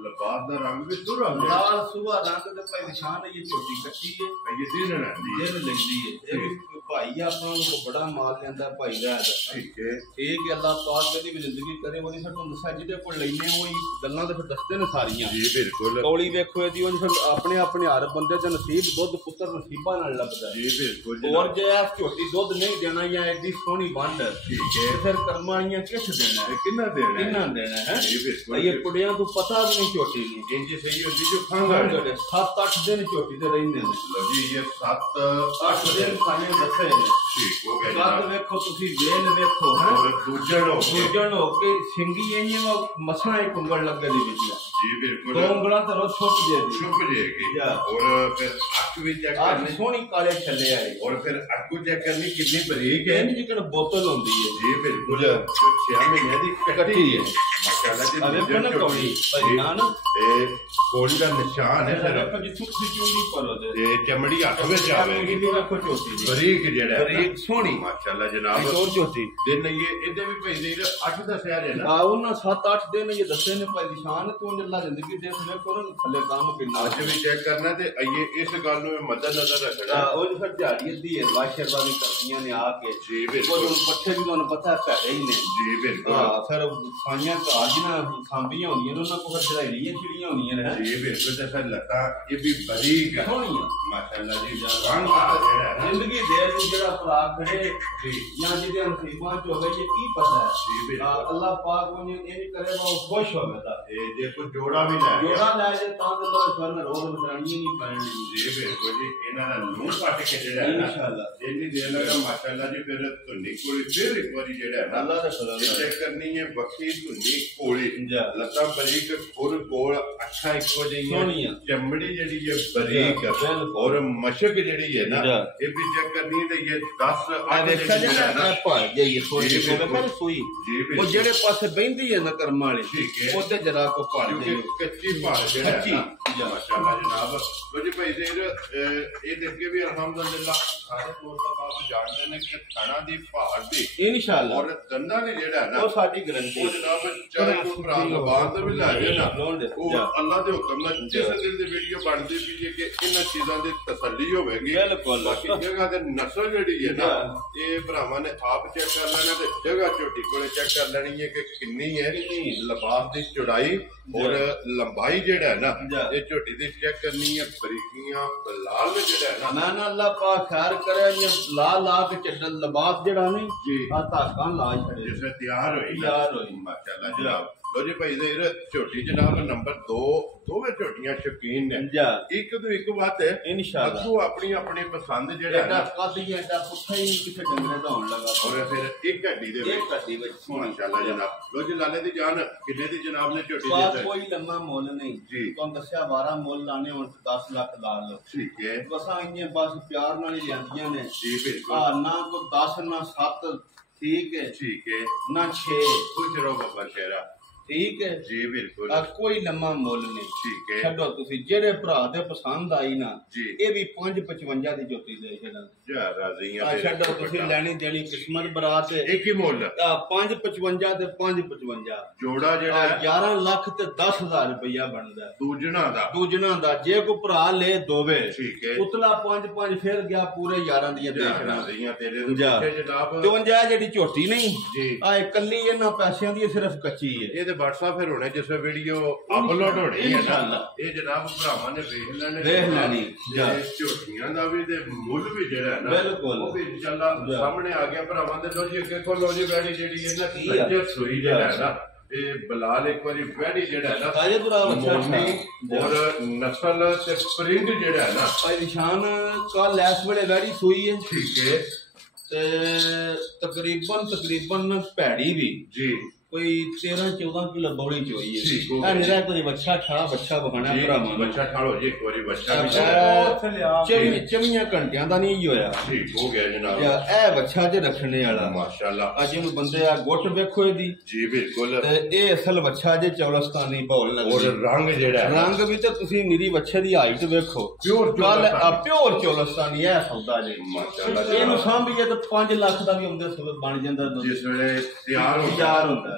ਲਿਬਾਸ ਦਾ ਰੰਗ ਵੀ ਸੁਰਾ ਲਾਲ ਸੁਆ ਰੰਗ ਦੇ ਭਾਈ ਨਿਸ਼ਾਨ ਹੈ ਇਹ ਝੋਟੀ ਕੱਚੀ ਹੈ ਇਹ ਦਿਨ ਰਹਿੰਦੀ ਇਹ ਲੈਂਦੀ ਹੈ ਇਹ ਵੀ ਭਾਈ ਆਪਾਂ ਨੂੰ ਬੜਾ ਮਾਲ ਲੈਂਦਾ ਭਾਈ ਦਾ ਠੀਕ ਹੈ ਇਹ ਕਿ ਅੱਲਾਹ ਪਾਕ ਦੀ ਵੀ ਜ਼ਿੰਦਗੀ ਕਰੇ ਉਹਨੇ ਸਾਨੂੰ ਦੱਸਿਆ ਜਿਹਦੇ ਕੋਲ ਲੈਨੇ ਉਹ ਗੱਲਾਂ ਤੇ ਫਿਰ ਦੱਸਦੇ ਨੇ ਸਾਰੀਆਂ ਜੀ ਬਿਲਕੁਲ ਕੌਲੀ ਵੇਖੋ ਇਹਦੀ ਉਹ ਫਿਰ ਆਪਣੇ ਆਪਣੇ ਹਰ ਬੰਦੇ ਦੇ ਨਸੀਬ ਦੁੱਧ ਪੁੱਤਰ ਨਸੀਬਾਂ ਨਾਲ ਲੱਭਦਾ ਜੀ ਬਿਲਕੁਲ ਔਰ ਜੇ ਆ ਝੋਟੀ ਦੁੱਧ ਨਹੀਂ ਦੇਣਾ ਜਾਂ ਐਡੀ ਸੋਹਣੀ ਵੰਡ ਠੀਕ ਹੈ ਫਿਰ ਕਰਮਾਂ ਵਾਲੀਆਂ ਕਿਸ ਦੇਣਾ ਹੈ ਕਿੰਨਾ ਦੇਣਾ ਹੈ ਜੀ ਬਿਲਕੁਲ ਇਹ ਕੁੜੀਆਂ ਤੋਂ ਪਤਾ ਵੀ ਨਹੀਂ ਝੋਟੀ ਨਹੀਂ ਇੰਜ ਸਹੀ ਹੁੰਦੀ ਜੋ ਖਾਂਗਾ 7-8 ਦਿਨ ਝੋਟੀ ਤੇ ਰਹਿੰਦੇ ਨੇ ਲਓ ਜੀ ਇਹ 7-8 ਦਿਨ ਖਾਣੇ ਦੱਸੇ ਨੇ ਠੀਕ ਹੋ ਗਿਆ ਕੱਦ ਵੇਖੋ ਤੁਸੀਂ ਵੇਲ ਵੇਖੋ ਹੈ ਔਰ ਦੂਜਣ ਹੋ ਕੇ ਸਿੰਗੀ ਇੰਨੀਆਂ ਮਸਾਂ ਇੱਕ ਉਂਗਲ ਲੱਗੇ ਦੀ ਵਿੱਚ ਜੀ ਬਿਲਕੁਲ ਦੋ ਉਂਗਲਾਂ ਤੇ ਰੋ ਛੁੱਪ ਜਾਏਗੀ ਔਰ ਫਿਰ ਅੱਖ ਵੀ ਚੈੱਕ ਕਰਨੀ ਸੋਹਣੀ ਕਾਲੇ ਛੱਲੇ ਆਏ ਔਰ ਫਿਰ ਅੱਖੂ ਚੈੱਕ ਕਰਨੀ ਕਿੰਨੀ ਬਰੀਕ ਹੈ ਜਿਕਣ ਬੋਤਲ ਹੁੰਦੀ ਹੈ ਜੀ ਬਿਲਕੁਲ ਜੋ 6 ਮਹੀਨਿਆਂ ਦੀ ਕੱਟੀ ਹੈ ਮਾਸ਼ਾਅੱਲਾ ਜੀ ਅਵੇ ਕੋਣ ਕੌੜੀ ਭਾਈਜਾਨ ਇਹ ਕੋੜੀ ਦਾ ਨਿਸ਼ਾਨ ਹੈ ਸਰ ਦੇਖੋ ਜੀ ਸੁੱਕੀ ਚੁੰਡੀ ਪਰ ਉਹਦੇ ਇਹ ਚਮੜੀ ਹੱਥ ਵਿੱਚ ਆਵੇਗੀ ਵੇਖੋ ਝੋਟੀ ਦੀ ਬਰੀਕ ਜਿਹੜਾ ਬਰੀਕ ਸੋਹਣੀ ਮਾਸ਼ਾਅੱਲਾ ਜਨਾਬ ਹੋਰ ਝੋਟੀ ਦਿਨ ਇਹਦੇ ਵੀ ਭਾਈ ਦੇ 8 ਦੱਸਿਆ ਜੇ ਨਾ ਉਹਨਾਂ 7-8 ਦਿਨ ਇਹ ਦੱਸੇ ਨੇ ਭਾਈ ਨਿਸ਼ਾਨ ਤੂੰ ਅੱਲਾ ਜ਼ਿੰਦਗੀ ਦੇ ਸੁਣੇ ਕੋਲ ਥੱਲੇ ਕੰਮ ਕਿੰਨਾ ਅੱਜ ਵੀ ਚੈੱਕ ਕਰਨਾ ਤੇ ਆਈਏ ਇਸ ਗੱਲ ਨੂੰ ਮੱਦੇ ਨਜ਼ਰ ਰੱਖਣਾ ਉਹ ਫਿਰ ਦਿਹਾੜੀ ਅੱਧੀ ਹੈ ਵਾਸ਼ਰਬਾਜ਼ੀ ਕਰਦੀਆਂ ਨੇ ਆ ਕੇ ਜੀ ਉਹ ਬਿਲਕੁਲ ਪੱਠੇ ਵੀ ਤੁਹਾਨੂੰ ਪਤਾ ਹੈ ਭੈੜੇ ਹੀ ਨੇ ਜੀ ਬਿਲਕੁਲ ਫਿਰ ਸਾਈਆਂ ਘਾਹ ਜਿਹਨਾਂ ਸਾਂਭੀਆਂ ਹੁੰਦੀਆਂ ਨੇ ਉਹਨਾਂ ਕੋਲ ਚੜਾਈਆਂ ਚਿੜੀਆਂ ਹੁੰਦੀਆਂ ਨੇ ਜੀ ਬਿਲਕੁਲ ਤੇ ਫਿਰ ਲੱਤਾਂ ਇਹ ਵੀ ਬਰੀਕ ਸੋਹਣੀਆਂ ਮਾਸ਼ਾਅੱਲਾ ਜੀ ਰੰਗ ਜਿਹੜਾ ਹੈ ਜ਼ਿੰਦਗੀ ਦੇ ਨੂੰ ਜਿਹੜਾ ਭਰਾ ਖੜੇ ਜੀ ਜਾਂ ਜਿਹਦੇ ਨਸੀਬਾਂ ਚ ਹੋਵੇ ਇਹ ਕੀ ਪਤਾ ਹੈ ਜੀ ਬਿਲਕੁਲ ਅੱਲਾਹ ਪਾਕ ਉਹਨੇ ਇਹ ਕਰੇ ਉਹ ਖੁਸ਼ ਹੋਵੇ ਤਾਂ ਇਹ ਜੇ ਕੋਈ ਜੋੜਾ ਵੀ ਲੈ ਗਿਆ ਜੋੜਾ ਲੈ ਜੇ ਤਾਂ ਤੇ ਅੱਲਾਹ ਸਵਰਨ ਰੋਜ਼ ਮਸਰਾਣੀਆਂ ਨਹੀਂ ਪੈਣੀਆਂ ਜੀ ਬਿਲਕੁਲ ਜੀ ਇਹਨਾਂ ਦਾ ਨੂਰ ਕੱਟ ਕੇ ਜਿਹੜਾ ਹੈ ਨਾ ਇਨਸ਼ਾਅੱਲਾ ਜਿੰਨੀ ਦੇਰ ਲਗਾ ਮਾਸ਼ਾਅੱਲਾ ਜੀ ਫਿਰ ਧੁੰਨੀ ਕੋਲੀ ਫਿਰ ਇੱਕ ਵਾਰੀ ਜਿਹੜਾ ਹੈ ਨਾ ਅੱਲਾਹ ਦਾ ਫਜ਼ਲ ਹੈ ਚੈੱਕ ਕਰਨੀ ਹੈ ਬੱਖੀ ਧੁੰਨੀ ਕੋਲੀ ਜਾ ਲੱਤਾਂ ਬਰੀਕ ਖੁਰ ਕੋਲ ਅੱਖਾਂ ਇੱਕੋ ਜਿਹੀਆਂ ਸੋਹਣੀਆਂ ਚਮੜੀ ਜਿਹੜੀ ਹੈ ਬਰੀਕ ਔਰ ਮਸ਼ਕ ਜਿਹੜੀ ਹੈ ਨਾ ਇਹ ਵੀ ਚੈੱਕ ਕਰਨੀ ਹੈ ਤੇ ਇਹ 10 ਆ ਦੇਖਿਆ ਜਿਹੜਾ ਨਾ ਪਾ ਜਾਈਏ ਸੋਈ ਬਿਲਕੁਲ। ਸੂਈ ਜੀ ਉਹ ਬਿਲਕੁਲ ਜਿਹੜੇ ਪਾਸੇ ਬਹਿੰਦੀ ਹੈ ਨਾ ਕਰਮ ਵਾਲੀ ਠੀਕ ਹੈ ਉਹਦੇ ਜਰਾ ਕੋ ਪਾ ਕਿਉਂਕਿ ਜਾਈਏ ਕੱਚੀ ਭਾਰ ਜਿਹੜਾ ਹੈ ਨਾ ਕੱਚੀ। ਮਾਸ਼ਾਅੱਲਾ ਜਨਾਬ ਲੋ ਜੀ ਭਾਈ ਜ਼ੇਰ ਇਹ ਦੇਖ ਕੇ ਵੀ ਅਲਹਮਦੁਲਿਲਾ ਸਾਰੇ ਤੌਰ ਤੱਕ ਆਪ ਜਾਣਦੇ ਨੇ ਕਿ ਥਣਾ ਦੀ ਭਾਰ ਦੀ ਇਨਸ਼ਾਅੱਲਾ ਔਰ ਦੰਦਾਂ ਨੇ ਜਿਹੜਾ ਹੈ ਨਾ ਉਹ ਸਾਡੀ ਗਰੰਟੀ ਉਹ ਜਨਾਬ ਚਾਹੇ ਕੋਈ ਭਰਾ ਜ਼ਬਾਨ ਤੇ ਵੀ ਲੈ ਜਾਏ ਨਾ ਉਹ ਅੱਲਾ ਦੇ ਹੁਕਮ ਨਾਲ ਜਿਸ ਦਿਨ ਦੀ ਵੀਡੀਓ ਬਣਦੀ ਵੀ ਹੈ ਕਿ ਇਹਨਾਂ ਚੀਜ਼ਾਂ ਦੀ ਤਸੱਲੀ ਹੋਵੇਗੀ ਬਿਲਕੁਲ। ਬਾਕੀ ਜਗ੍ਹਾ ਤੇ ਨਸਲ ਜਿਹੜੀ ਹੈ ਨਾ ਇਹ ਭਰਾਵਾਂ ਨੇ ਆਪ ਚੈੱਕ ਕਰ ਲੈਣਾ ਤੇ ਜਗ੍ਹਾ ਝੋਟੀ ਕੋਲੇ ਚੈੱਕ ਕਰ ਲੈਣੀ ਹੈ ਕਿ ਕਿੰਨੀ ਹੈ ਲਿਬਾਸ ਦੀ ਚੌੜਾਈ ਔਰ ਲੰਬਾਈ ਜਿਹੜਾ ਹੈ ਨਾ ਇਹ ਝੋਟੀ ਦੀ ਚੈੱਕ ਕਰਨੀ ਹੈ ਬਰੀਕੀਆਂ ਲਾਲ ਵਿੱਚ ਜਿਹੜਾ ਹੈ ਨਾ ਨਾ ਅੱਲਾਹ ਪਾਕ ਖੈਰ ਕਰੇ ਜਾਂ ਲਾ ਲਾ ਕੇ ਚੱਡਲ ਲਿਬਾਸ ਜਿਹੜਾ ਨਹੀਂ ਜੀ ਆ ਧਾਗਾ ਲਾ ਛੜੇ ਜਿਵੇਂ ਤਿਆਰ ਹੋਈ ਤਿਆਰ ਹੋਈ। ਮਾਸ਼ਾਅੱਲਾ ਜਨਾਬ ਲੋ ਜੀ ਭਾਈ ਜ਼ਹੀਰ ਝੋਟੀ ਜਨਾਬ ਨੰਬਰ 2 ਦੋਵੇਂ ਝੋਟੀਆਂ ਸ਼ੌਕੀਨ ਨੇ ਜਾ ਇੱਕ ਤੋਂ ਇੱਕ ਬਾਤ ਹੈ ਇਨਸ਼ਾਅੱਲਾ ਅੱਗੋਂ ਆਪਣੀ ਆਪਣੀ ਪਸੰਦ ਜਿਹੜਾ ਹੈ ਇਹਦਾ ਨਾ ਕਾਦੀ ਐਡਾ ਪੁੱਠਾ ਹੀ ਕਿਸੇ ਡੰਗਰੇ ਦਾ ਹੋਣ ਲੱਗਾ ਔਰ ਫਿਰ ਇੱਕ ਹੱਡੀ ਦੇ ਵਿੱਚ ਇੱਕ ਕੱਢੀ ਵਿੱਚ ਮਾਸ਼ਾਅੱਲਾ ਜਨਾਬ ਲੋ ਜੀ ਲਾਲੇ ਦੀ ਜਾਨ ਕਿੰਨੇ ਦੀ ਜਨਾਬ ਨੇ ਝੋਟੀ ਬਾਤ ਦਿੱਤੀ ਕੋਈ ਲੰਮਾ ਮੁੱਲ ਨਹੀਂ ਜੀ। ਤੁਹਾਨੂੰ ਦੱਸਿਆ 12 ਮੁੱਲ ਲਾਣੇ ਹੁਣ 10 ਲੱਖ ਲਾ ਲਓ ਠੀਕ ਹੈ ਬਸਾਂ ਇੰਨੀਆਂ ਬਸ ਪਿਆਰ ਨਾਲ ਹੀ ਲਿਆਂਦੀਆਂ ਨੇ ਜੀ ਬਿਲਕੁਲ ਆ ਨਾ ਕੋ 10 ਨਾ 7 ਠੀਕ ਹੈ ਠੀਕ ਹੈ ਨਾ 6 ਖੁਸ਼ ਰਹੋ ਬੱਬਾ ਸ਼ੇਰਾ ਠੀਕ ਹੈ ਜੀ ਬਿਲकुल ਕੋਈ ਲੰਮਾ ਮੁੱਲ ਨਹੀਂ ਠੀਕ ਹੈ ਛੱਡੋ ਤੁਸੀਂ ਜਿਹੜੇ ਭਰਾ ਤੇ ਪਸੰਦ ਆਈ ਨਾ ਜੀ ਇਹ ਵੀ 555 ਦੀ ਜੋਤੀ ਦੇ ਛੱਡਾਂ ਜਾ ਰਾਜ਼ੀਆਂ ਆ ਛੱਡੋ ਤੁਸੀਂ ਲੈਣੀ ਦੇਣੀ ਕਿਸਮਤ ਬਰਾਤ ਇੱਕ ਹੀ ਮੁੱਲ 555 ਤੇ 555 ਜੋੜਾ ਜਿਹੜਾ ਹੈ 11 ਲੱਖ ਤੇ 10,000 ਰੁਪਇਆ ਬਣਦਾ ਦੂਜਣਾ ਦਾ ਦੂਜਣਾ ਦਾ ਜੇ ਕੋ ਭਰਾ ਲੈ ਦੋਵੇ ਠੀਕ ਹੈ ਉਤਲਾ 5-5 ਫਿਰ ਗਿਆ ਪੂਰੇ 11 ਦੀਆਂ ਜਾ ਦੇਖਣਾ ਰਾਜ਼ੀਆਂ ਤੇਰੇ ਤੋਂ ਜਾ। ਪਿੱਛੇ ਜਨਾਬ 54 ਜਿਹੜੀ ਝੋਟੀ ਨਹੀਂ ਜੀ ਆ ਇਕੱਲੀ ਇਹਨਾਂ ਪੈਸਿਆਂ ਦੀ ਸਿਰਫ ਕੱਚੀ ਹੈ ਇਹ ਤੇ WhatsApp फिर होने जिस वीडियो अपलोड होनी है ना ये जनाब भरावां ने देख लैनी झोटियां दा भी ते मुੱਲ भी जेड़ा है ना बिल्कुल वो भी इंशाल्लाह सामने आ गया भरावां दे। लो जी अगे खोलो जी वैडी जेड़ी है ना सच्चे सूई जेड़ा है ना ये बलाल एक बारी वैडी जेड़ा है ना और नस्ल ते प्रिंट जेड़ा है ना भाई निशान का लैस वेले वैडी सूई है ठीक है तकरीबन भैड़ी भी जी कोई 13-14 किलो बौड़ी चोई है निरा कोई बच्चा ठा बच्चा बखाना भरावां बच्चा ठाड़ो जी एक बारी बच्चा भी 24 घंटियां दा नहीं होया ठीक हो गया जनाब ए बच्चा जे रखने वाला माशाल्लाह अज नु बंदे आ गुट देखो दी जी बिल्कुल ते ए असल बच्चा जे चौलस्तानी बौल लग और रंग जेड़ा रंग भी ते तुसी मेरी बच्चे दी हाइट देखो प्योर चौलस्तानी है सौदा जे माशाल्लाह एनु सांभिए ते 5 लाख दा भी उंदे सुबह बन जांदा जिस वेले तैयार होंदा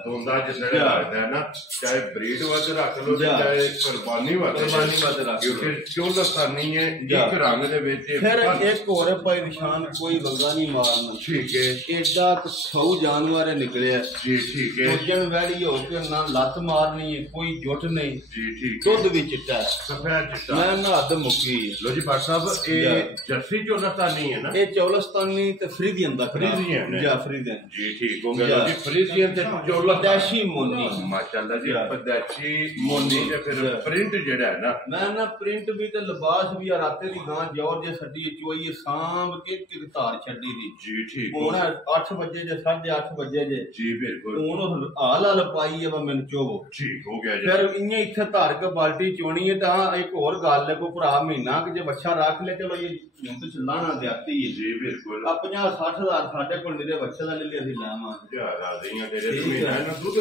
होंदा जिस वेले लगदा है ना चाहे ब्रीड वध रख लो चाहे कुर्बानी वध रख लो क्योंकि चौलस्तानी है एक रंग दे विच फिर एक और भाई निशान कोई गंगा नहीं मारना ठीक है एडा खाऊ जानवर निकलिया जी ठीक है दूजन वैली हो के ना लत मारनी है कोई जुट नहीं जी ठीक दुध भी चिट्टा सफेद चिट्टा मैं ना हद मुक्की लो जी भाई साहब ये जर्सी चौलस्तानी है ना ये चौलस्तानी ते फ्रीजियन दा फ्रीजियन या फ्रीजियन जी ठीक हो गया जी फ्रीजियन ते पदैशी मोनी माशाल्लाह जी पदैशी मोनी ते फिर प्रिंट जेड़ा है ना मैं ना प्रिंट भी ते लिबास भी राते दी गां जौर जे सड्डी चोई सांभ के एक तार छड्डी दी जी ठीक हुन 8 बजे जे 8:30 बजे जे जी बिल्कुल हुन हाल पाई है मैनू चोवो ठीक हो गया जी फिर इयां इत्थे धार के बाल्टी चोनी है तां एक और गल है को भरा महीना कि जे बच्चा रख ले चलो ये तो चलाना जाती है जी बिल्कुल 50-60 हजार साडे कोल निरे बच्चे दा ले ले असि लावा यार राजियां तेरे महीना ना दूध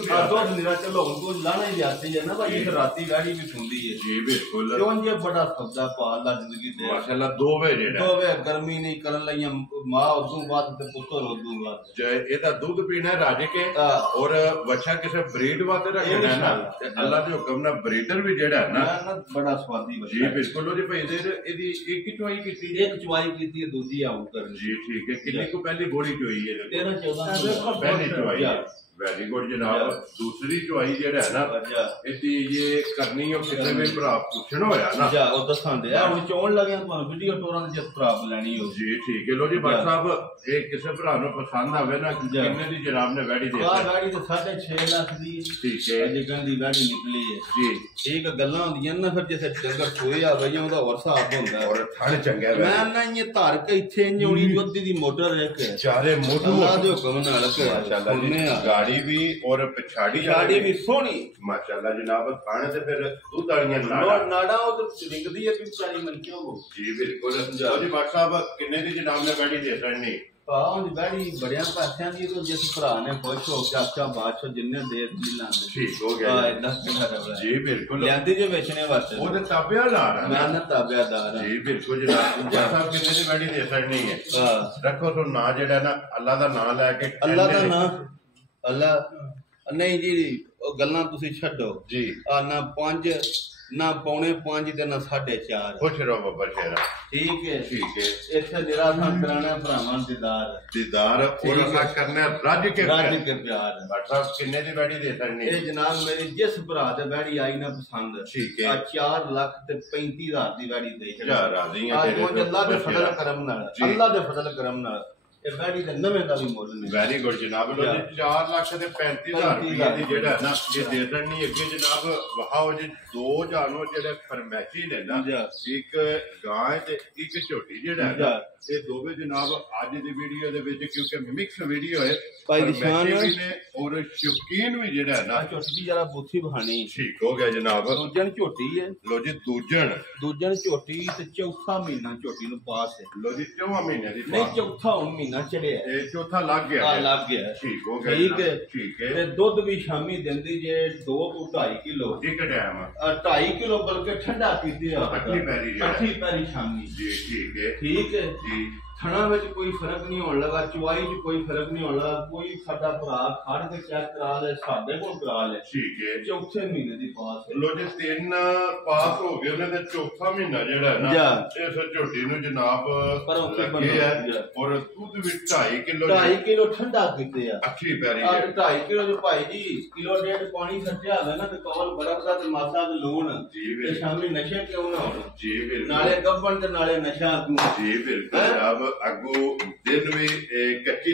निरा चलो उनको लाना ही जाती है ना भाई राती गाड़ी भी सुनदी है जी बिल्कुल क्यों ये बड़ा सौदा पाला जिंदगी दे माशाल्लाह दोवे जेड़ा दोवे गर्मी नहीं करन लईया मां उदू बाद ते पुत्र उदू बाद जे एदा दूध पीना है राजे के और बच्चा किसे ब्रीड वास्ते रखना है ना ते अल्लाह दे हुक्म ना ब्रीडर भी जेड़ा है ना बड़ा स्वादी बच्चा जी बिल्कुल जी भाई दे एदी एक ही चुआई कीती एक चुआई कीती है दूजी आउट कर जी ठीक है कितनी को पहली घोड़ी चुआई है 13-14 पहली चुआई वेरी गुड जनाब दूसरी चुआई जेड़ा है ना इती ये करनी हो किसी भी भरा पूछण होया ना जा ओ दसान दे हुन चोण लगे तुहानू वीडियो टोरां दे जिस भरा लेनी हो जी ठीक है लो जी भाई साहब ये किसी भरा नु पसंद आवे ना किन्ने दी जनाब ने वैडी दे वैडी तो 6.5 लाख दी ठीक है अजे गंदी वैडी निकली है जी एक गल्लां होंदियां ना फिर जैसे डंगर सोए आ गई ओदा और हिसाब होंदा और थण चंगा मैं ना ये धार के इथे इंजोड़ी जोदी दी मोटर रख चारे मोटर अल्लाह दे हुक्म नाल माशाल्लाह गाड़ी भी और पिछाड़ी भी सोहनी माशाल्लाह जनाब खाने ते फिर दूध वालियां नाड़ा ओ तो रिंगदी है पिछाड़ी मन क्यों हो जी बिल्कुल जी भाई साहब किन्ने दी जनाब ने वैडी दे छड़नी पाउं दी वैडी बड़ियां पैसियां दी तो जिस भरा ने खुश हो के आखा बादशाह जिन्ने दे मिलां ठीक हो गया जी बिल्कुल लेंदी जो बेचने वास्ते वो ते ताबेदार है मैं ना ताबेदार जी बिल्कुल जनाब साहब किन्ने दी वैडी दे छड़नी है रखो तो ना जेड़ा ना अल्लाह दा नाम लेके अल्लाह दा नाम अल्लाह नहीं जी गल्लां तुसी छड्डो जी ना 5 ना 4.5 ते ना 4.5 खुश रहो बाबा शेरा ठीक है इत्थे निराशा कराना भरावां दीदार और असा करना रज के प्यार डॉक्टर साहब किन्ने दी वैडी दे सकने ए जनाब मेरी जिस भरा दे वैडी आई ना पसंद ठीक है 4 लाख ते 35 हजार दी वैडी दे जा राजी हैं तेरे अल्लाह दे फजल करम नाल अल्लाह दे फजल करम नाल वैडी दे नवे दा भी मुੱਲ नहीं वेरी गुड जनाब लो जी 4 लाख ते 35,000 रुपए दी जेड़ा ना ये दे देनी अगे जनाब वहाओ जी दो जानवर जेड़े फरमैशी ने ना एक गाय ते एक झोटी जेड़ा है ये दोवे जनाब आज दी वीडियो दे विच क्योंकि मिक्स वीडियो है भाई निशान और शौकीन भी जेड़ा है ना झोटी दी जरा बूथी बहानी ठीक हो गया जनाब दूजन झोटी है लो जी दूजन झोटी ते चौथा महीना झोटी नु पास है लो जी 4 महीने दी नहीं चौथा हुन महीना चढ़िया ए चौथा लग गया ठीक हो गया ठीक है ते दूध भी शामी देंदी जे 2 to 2.5 किलो एक टाइम 2.5 किलो बल्कि ठंडा पीती है पतली पैरी शामी जी ठीक है जी ਥਣਾ ਵਿੱਚ ਕੋਈ ਫਰਕ ਨਹੀਂ ਹੋਣ ਲੱਗਾ, ਚੁਆਈ 'ਚ ਕੋਈ ਫਰਕ ਨਹੀਂ ਹੋਣ ਲੱਗਾ। ਕੋਈ ਸਾਡਾ ਭਰਾ ਖੜ ਕੇ ਚੈੱਕ ਕਰਾ ਲੈ, ਸਾਡੇ ਕੋਲ ਕਰਾ ਲੈ। ਠੀਕ ਹੈ, ਚੌਥੇ ਮਹੀਨੇ ਦੀ ਪਾਸ ਹੈ। ਲੋ ਜੀ 3 ਪਾਸ ਹੋ ਗਏ ਉਹਨੇ, ਤੇ ਚੌਥਾ ਮਹੀਨਾ ਜਿਹੜਾ ਹੈ ਨਾ ਇਸ ਝੋਟੀ ਨੂੰ ਜਨਾਬ ਲੱਗੇ ਹੈ। ਔਰ ਦੁੱਧ ਵੀ 2.5 ਕਿਲੋ 2.5 ਕਿਲੋ ਠੰਡਾ ਕੀਤੇ ਆ, ਅੱਛੀ ਪੈਰੀ ਆ 2.5 ਕਿਲੋ ਜੋ ਭਾਈ ਜੀ ਕਿਲੋ ਡੇਢ ਪਾਣੀ ਛੱਡਿਆ ਹੋਵੇ ਨਾ, ਤੇ ਕੌਲ ਬਰਫ ਦਾ ਤੇ ਮਾਸਾ ਤੇ ਲੂਣ, ਤੇ ਸ਼ਾਮੀ ਨਸ਼ੇ ਕਿਉਂ ਨਾ ਹੋਣ ਜੀ। ਬਿਲਕੁਲ, ਨਾਲੇ ਗੱਬਣ ਤੇ ਨਾਲੇ ਨਸ਼ਾ ਜੀ। ਬਿਲਕੁਲ ਜਨਾਬ, ਅੱਗੋਂ ਦਿਨ ਵੀ ਕੱਚੀ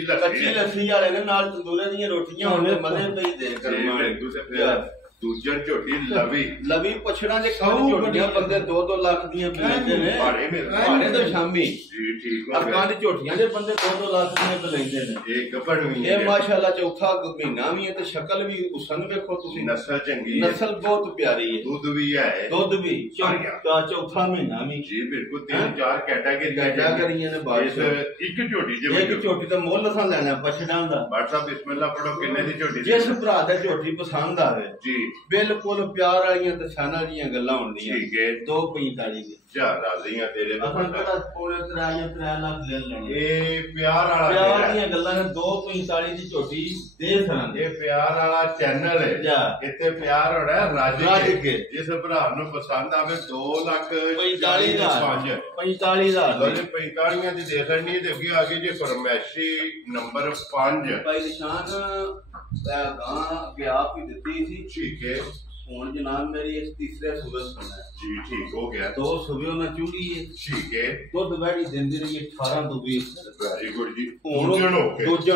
ਲੱਸੀ ਵਾਲੇ ਨੇ ਨਾਲ ਤੰਦੂਰੇ ਦੀਆਂ ਰੋਟੀਆਂ ਹੋਣੇ ਮਲੇ ਪਈ ਦੇ ਕਰਮਾਂ। ਦੂਜਾ ਝੋਟੀ ਲਵੀ ਪੁੱਛਣਾ ਜੇ ਖਾਉ ਝੋਟੀਆਂ ਬੰਦੇ 2-2 ਲੱਖ ਦੀਆਂ ਲੈਂਦੇ ਨੇ ਭਾੜੇ ਤੋਂ ਸ਼ਾਮੀ ਜੀ। ਠੀਕ ਹੋ ਗਿਆ, ਦੇ ਝੋਟੀਆਂ ਦੇ ਬੰਦੇ 2-2 ਲੱਖ ਦੀਆਂ ਲੈਂਦੇ ਨੇ। ਇਹ ਗੱਭਣ ਵੀ ਇਹ ਮਾਸ਼ਾਅੱਲਾ ਚੌਥਾ ਮਹੀਨਾ ਵੀ ਹੈ, ਤੇ ਸ਼ਕਲ ਵੀ ਉਸਨ ਵੇਖੋ ਤੁਸੀਂ, ਨਸਲ ਚੰਗੀ ਹੈ, ਨਸਲ ਬਹੁਤ ਪਿਆਰੀ ਹੈ, ਦੁੱਧ ਵੀ ਹੈ, ਦੁੱਧ ਵੀ ਚੌਥਾ ਮਹੀਨਾ ਵੀ ਜੀ। ਬਿਲਕੁਲ 3-4 ਕੈਟਾਗਰੀਆਂ ਨੇ ਬਾਅਦ ਇੱਕ ਝੋਟੀ ਜੇ ਇੱਕ ਝੋਟੀ ਦਾ ਮੁੱਲ ਅਸਾਂ ਲੈਣਾ ਪਛੜਾਂ ਦਾ। WhatsApp ਬਿਸਮਿਲ੍ਲਾ ਪੜੋ, ਕਿੰਨੇ ਦੀ ਝੋਟੀ? ਜਿਸ ਭਰਾ ਦਾ ਝੋਟੀ ਪਸੰਦ ਆਵੇ ਜੀ, ਬਿਲਕੁਲ ਪਿਆਰ ਵਾਲੀਆਂ ਤੇ ਛਾਨਾਂ ਦੀਆਂ ਗੱਲਾਂ ਹੁੰਦੀਆਂ। ਠੀਕ ਹੈ, 245 ਦੀ ਚਾਰ ਰਾਜ਼ੀਆਂ ਤੇਰੇ ਤੋਂ ਆਪਾਂ ਕਿਹੜਾ ਪੌਣੇ 3 ਲੱਖ ਲੈ ਲੈਣੇ। ਇਹ ਪਿਆਰ ਵਾਲਾ ਪਿਆਰ ਦੀਆਂ ਗੱਲਾਂ ਨੇ। 245 ਦੀ ਝੋਟੀ ਦੇ ਸਰਾਂ ਇਹ ਪਿਆਰ ਵਾਲਾ ਚੈਨਲ ਹੈ, ਇੱਥੇ ਪਿਆਰ ਹੋਣਾ ਰਾਜੀ ਕੇ। ਜਿਸ ਭਰਾ ਨੂੰ ਪਸੰਦ ਆਵੇ 2,45,000 45 ਦੀ ਦੇ ਸਕਣੀ। ਤੇ ਅੱਗੇ ਆ ਗਈ ਜੇ ਫਰਮੈਸ਼ੀ ਨੰਬਰ 5 ਭਾਈ ਨਿਸ਼ਾਨ ਗਾਂ ਆਪ ਹੀ ਦਿੱਤੀ ਸੀ। ਠੀਕ ਹੈ, ਹੁਣ ਜਨਾਬ ਮੇਰੀ ਇਸ ਤੀਸਰੇ ਸੂਬੇ ਸੁਣਾ ਜੀ। ਠੀਕ ਹੋ ਗਿਆ, 2 ਸੂਬੇ ਉਹਨਾਂ ਚੁੜੀ ਹੈ। ਠੀਕ ਹੈ, ਦੁੱਧ ਵੈੜੀ ਦਿੰਦੀ ਰਹੀ 18 ਤੋਂ 20। ਵੈਰੀ ਗੁੱਡ ਜੀ। ਦੂਜਣ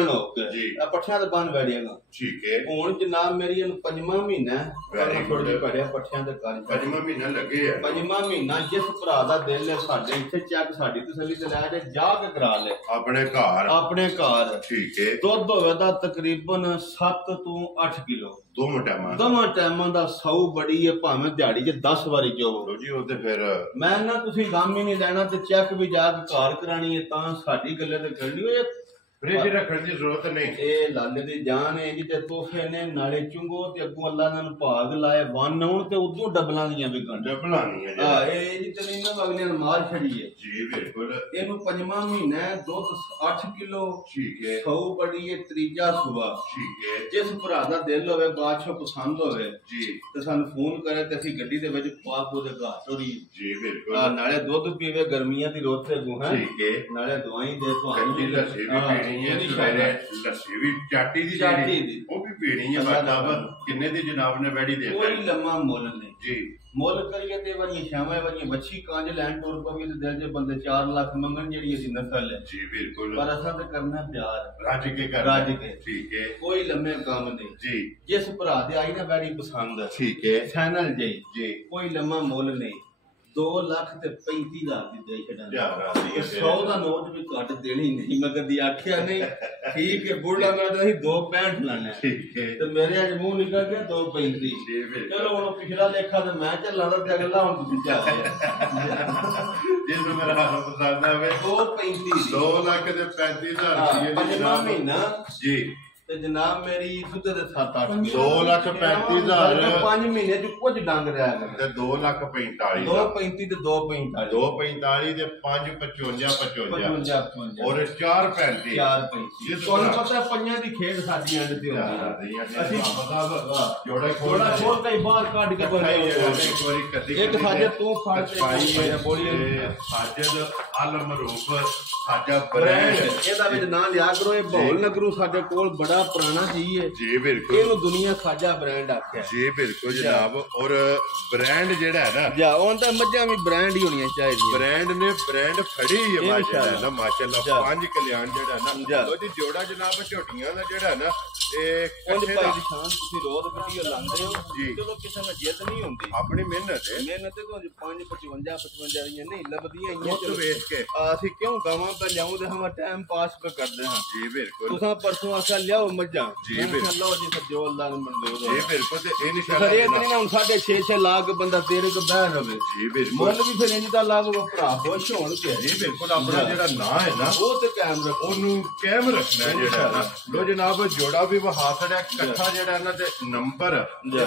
ਹੋ ਕੇ ਜੀ, ਆ ਪੱਠਿਆਂ ਤੇ ਬੰਨ ਵੈੜੀਆਂ। ਠੀਕ ਹੈ, ਹੁਣ ਜਨਾਬ ਮੇਰੀ ਇਹਨੂੰ 5ਵਾਂ ਮਹੀਨਾ ਥੋੜੀ ਜਿਹੀ ਪੜਿਆ ਪੱਠਿਆਂ ਤੇ ਕਰ 5ਵਾਂ ਮਹੀਨਾ ਲੱਗੇ ਆ। 5ਵਾਂ ਮਹੀਨਾ ਜਿਸ ਭਰਾ ਦਾ ਦਿਲ ਹੈ ਸਾਡੇ ਇੱਥੇ ਚੱਕ ਸਾਡੀ ਤਸੱਲੀ ਤੇ ਲੈ ਕੇ ਜਾ ਕੇ ਕਰਾ ਲੈ ਆਪਣੇ ਘਰ। ਠੀਕ ਹੈ, ਦੁੱਧ ਹੋਵੇ ਦਾ ਤਕਰੀਬਨ 7 ਤੋਂ 8 ਕਿਲੋ ਦੋਵਾਂ ਟਾਈਮਾਂ ਦਾ। 100 ਬੜੀ ਹੈ ਭਾਵੇਂ ਦਿਹਾੜੀ 'ਚ 10 ਵਾਰੀ ਜੋ ਜੀ। ਉਹ ਤੇ ਫਿਰ ਮੈਂ ਨਾ ਤੁਸੀਂ ਗਮ ਹੀ ਨਹੀਂ ਲੈਣਾ, ਤੇ ਚੈੱਕ ਵੀ ਜਾ ਕੇ ਘਰ ਕਰਾਣੀ ਹੈ ਤਾਂ ਸਾਡੀ ਗੱਲੇ ਤੇ ਕਰਨੀ ਹੋਏ। ਫ੍ਰਿਜ ਰੱਖਣ ਦੀ ਜ਼ਰੂਰਤ ਨਹੀਂ। ਇਹ ਲਾਲੇ ਦੀ ਜਾਨ ਹੈ ਜੀ, ਤੇ ਤੋਹਫੇ ਨੇ ਨਾਲੇ ਚੁੰਗੋ ਤੇ ਅੱਗੋਂ ਅੱਲਾ ਨੇ ਭਾਗ ਲਾਏ ਵੰਨ ਆਉਣ ਤੇ ਉਦੋਂ ਡਬਲਾਂ ਦੀਆਂ ਵੀ ਗੰਢ ਡਬਲਾਂ ਇਹ ਜੀ ਤੈਨੂੰ ਇਹਨਾਂ ਅਗਲੇ ਨੇ ਮਾਰ ਛੜੀ ਹੈ ਜੀ। ਬਿਲਕੁਲ, ਇਹਨੂੰ 5ਵਾਂ ਮਹੀਨਾ ਦੁੱਧ 8 ਕਿਲੋ। ਠੀਕ ਹੈ, 100 ਬੜੀ ਹੈ, ਤੀਜਾ ਸੂਬਾ। ਠੀਕ ਹੈ, ਜਿਸ ਭਰਾ ਦਾ ਦਿਲ ਹੋਵੇ ਬਾਦਸ਼ਾਹ ਪਸੰਦ ਹੋਵੇ ਜੀ, ਤੇ ਸਾਨੂੰ ਫੋਨ ਕਰੇ ਤੇ ਅਸੀਂ ਗੱਡੀ ਦੇ ਵਿੱਚ ਪਾ ਉਹਦੇ ਘਰ ਤੋਰੀ ਜੀ। ਬਿਲਕੁਲ, ਨਾਲੇ ਦੁੱਧ ਪੀਵੇ ਗਰਮੀਆਂ ਦੀ ਰੋਤ ਤੇ ਗੂੰ ਹੈ। ਠੀਕ ਹੈ, ਨਾਲੇ ਦਵਾਈ ਦੇ ਕੱਚੀ ਲੱਸੀ ਵੀ ਪੀਣੀ ਹੈ, ਸਵੇਰੇ ਲੱਸੀ ਵੀ ਚਾਟੀ ਦੀ ਜਿਹੜੀ ਉਹ ਵੀ ਪੀਣੀ ਹੈ। ਮਤਲਬ ਕਿੰਨੇ ਦੀ ਜਨਾਬ ਨੇ ਵੈੜੀ ਦੇ ਕੋਈ ਲੰਮਾ ਮੁੱਲ ਨਹੀਂ ਜੀ। ਮੁੱਲ ਕਰੀਏ ਤੇ ਵਾਰੀਆਂ ਸ਼ਾਮਾਂ ਵਾਰੀਆਂ ਬੱਚੀ ਕਾਂਜ ਲੈਣ ਟੁਰ ਪਵੇ ਤੇ ਦਿਲ 'ਚ ਬੰਦੇ 4 ਲੱਖ ਮੰਗਣ ਜਿਹੜੀ ਅਸੀਂ ਨਸਲ ਹੈ ਜੀ। ਬਿਲਕੁਲ, ਪਰ ਅਸਾਂ ਤੇ ਕਰਨਾ ਪਿਆਰ ਰੱਜ ਕੇ ਠੀਕ ਹੈ, ਕੋਈ ਲੰਮੇ ਕੰਮ ਨਹੀਂ ਜੀ। ਜਿਸ ਭਰਾ ਦੇ ਆਈ ਨਾ ਵੈੜੀ ਪਸੰਦ ਠੀਕ ਹੈ, ਚੈਨਲ ਜੀ ਕੋਈ ਲੰਮਾ ਮੁੱਲ ਨਹੀਂ। 2,35,000 ਦੀ ਦੇ ਛੱਡਾਂਗੇ। 100 ਦਾ ਨੋਟ ਵੀ ਘੱਟ ਦੇਣੀ ਨਹੀਂ, ਮੈਂ ਕਦੀ ਆਖਿਆ ਨਹੀਂ। ਠੀਕ ਹੈ, ਬੁੱਢਾ ਮੈਂ ਤਾਂ 2,65 ਲਾਣਾ। ਠੀਕ ਹੈ, ਤੇ ਮੇਰੇ ਅੱਜ ਮੂੰਹ ਨਿਕਲ ਗਿਆ 2,35। ਚਲੋ ਹੁਣ ਪਿਛਲਾ ਲੇਖਾ ਤੇ ਮੈਂ ਚੱਲਾਂ ਤਾਂ ਅਗਲਾ ਹੁਣ ਤੁਸੀਂ ਚੱਲ ਜਿਸ ਨੂੰ ਮੇਰਾ ਹਾਲ ਪਸੰਦ ਆਵੇ 2,35 2,35,000 5ਵਾਂ ਮਹੀਨਾ ਜੀ। ਤੇ ਜਨਾਬ ਮੇਰੀ ਸੁੱਤੇ ਦੇ 7-8 2,35,000 5 ਮਹੀਨੇ ਚ ਕੁਝ ਡੰਗ ਰਿਹਾ ਕਰ ਤੇ 2,45,000 2,35 ਤੇ 2,45 2,45 ਤੇ 5,55 ਔਰ 4,35 ਤੁਹਾਨੂੰ ਪਤਾ ਪੰਜਾਂ ਦੀ ਖੇਡ ਸਾਡੀ ਐਂਡ ਤੇ ਹੁੰਦੀ ਹੈ। ਅਸੀਂ ਜੋੜਾ ਖੋਲ ਕੇ ਬਾਹਰ ਕੱਢ ਕੇ ਇੱਕ ਸਾਜੇ ਤੂੰ ਫੜ ਕੇ ਬੋਲੀ ਸਾਜਦ ਆਲਮ ਰੂਪ ਸਾਜਾ ਬ੍ਰਾਂਡ ਇਹਦਾ ਵਿੱਚ ਨਾਂ ਲਿਆ ਕਰੋ। ਇਹ ਬਹੌਲ ਨਗਰੂ ਸਾਡੇ ਕੋਲ ਬੜਾ ਪੁਰਾਣਾ ਚੀਜ਼ ਹੈ ਜੀ। ਬਿਲਕੁਲ, ਇਹਨੂੰ ਦੁਨੀਆ ਸਾਜਾ ਬ੍ਰਾਂਡ ਆਖਿਆ ਜੀ। ਬਿਲਕੁਲ ਜਨਾਬ, ਔਰ ਬ੍ਰਾਂਡ ਜਿਹੜਾ ਹੈ ਨਾ ਜਾ ਉਹ ਤਾਂ ਮੱਝਾਂ ਵੀ ਬ੍ਰਾਂਡ ਹੀ ਹੋਣੀਆਂ ਚਾਹੀਦੀਆਂ। ਬ੍ਰਾਂਡ ਫੜੀ ਹੈ ਮਾਸ਼ਾਅੱਲਾ। ਮਾਸ਼ਾਅੱਲਾ 5 ਕਲਿਆਣ ਜਿਹੜਾ ਨਾ ਉਹਦੀ ਜੋੜਾ ਜਨਾਬ ਝੋਟੀਆਂ ਦਾ ਜਿਹੜਾ ਨਾ ਇਹ ਪੰਜ ਭਾਈ ਦੀ ਸ਼ਾਨ ਤੁਸੀਂ ਰੋਜ਼ ਵੀਡੀਓ ਲਾਉਂਦੇ ਹੋ ਜੀ। ਚਲੋ ਕਿਸੇ ਨਾਲ ਜਿੱਤ ਨਹੀਂ ਹੁੰਦੀ, ਆਪਣੀ ਮਿਹਨਤ ਹੈ। ਮਿਹਨਤ ਤੋਂ 5,55 ਦੀਆਂ ਨਹੀਂ ਲੱਭਦੀਆਂ ਚਲੋ ਵੇਖ ਕੇ ਅਸੀਂ ਕਿਉਂ ਗਾਵਾਂ ਤੇ ਲਿਆਉਂਦੇ ਹਾਂ, ਟਾਈਮ ਪਾਸ ਕਰਦੇ ਹਾਂ ਜੀ। ਬਿਲਕੁਲ, ਤੁਸੀਂ ਪਰਸੋਂ ਆਖਿਆ ਲਿਆਓ ਮੱਝਾਂ ਜੀ। ਬਿਲਕੁਲ ਜੀ, ਜੋ ਅੱਲਾਹ ਨੇ ਮਨਜ਼ੂਰ ਜੀ। ਬਿਲਕੁਲ, ਤੇ ਇਹ ਨਿਸ਼ਾਨਾ ਇਹ ਨਹੀਂ ਹੁਣ 6.5 ਲੱਖ ਬੰਦਾ ਤੇਰੇ ਕੋਲ ਬਹਿ ਰਵੇ ਜੀ। ਬਿਲਕੁਲ, ਮੁੱਲ ਵੀ ਫਿਰ ਇੰਜ ਦਾ ਲਾਗੋ ਭਰਾ ਖੁਸ਼ ਹੋਣ ਕੇ ਜੀ। ਬਿਲਕੁਲ, ਆਪਣਾ ਜਿਹੜਾ ਨਾਂ ਹੈ ਨਾ ਉਹ ਤੇ ਕਾਇਮ ਰੱਖੋ, ਉਹਨੂੰ ਕਾਇਮ ਰੱਖਣਾ ਜਿਹੜਾ ਨਾ। ਲੋ ਜਨਾਬ, ਜੋੜਾ ਵੀ ਵਹਾ ਛੜਿਆ ਇਕੱਠਾ ਜਿਹੜਾ ਇਹਨਾਂ ਦੇ ਨੰਬਰ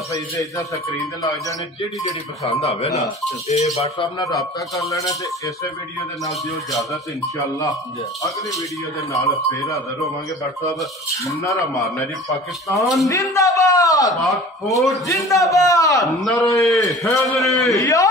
ਸਹੀ ਤੇ ਇਦਾਂ ਸਕਰੀਨ ਤੇ ਲੱਗ ਜਾਣੇ। ਜਿਹੜੀ ਪਸੰਦ ਆਵੇ ਨਾ ਤੇ WhatsApp ਨਾਲ ਰਾਬਤਾ ਕਰ ਲੈਣਾ ਤੇ ਇਸੇ ਵੀਡੀਓ ਦੇ ਨਾਲ ਨਾਲ ਦਿਓ ਇਜਾਜ਼ਤ ਇਨਸ਼ਾਅੱਲਾ ਅਗਲੀ ਵੀਡੀਓ ਦੇ ਨਾਲ ਫੇਰ ਹਾਜ਼ਰ ਹੋਵਾਂਗੇ। ਡਾਕਟਰ ਸਾਹਿਬ ਨਾਰਾ ਮਾਰਨਾ ਜੀ ਪਾਕਿਸਤਾਨ जिंदाबाद, पाक फौज जिंदाबाद, नारे हैदरी।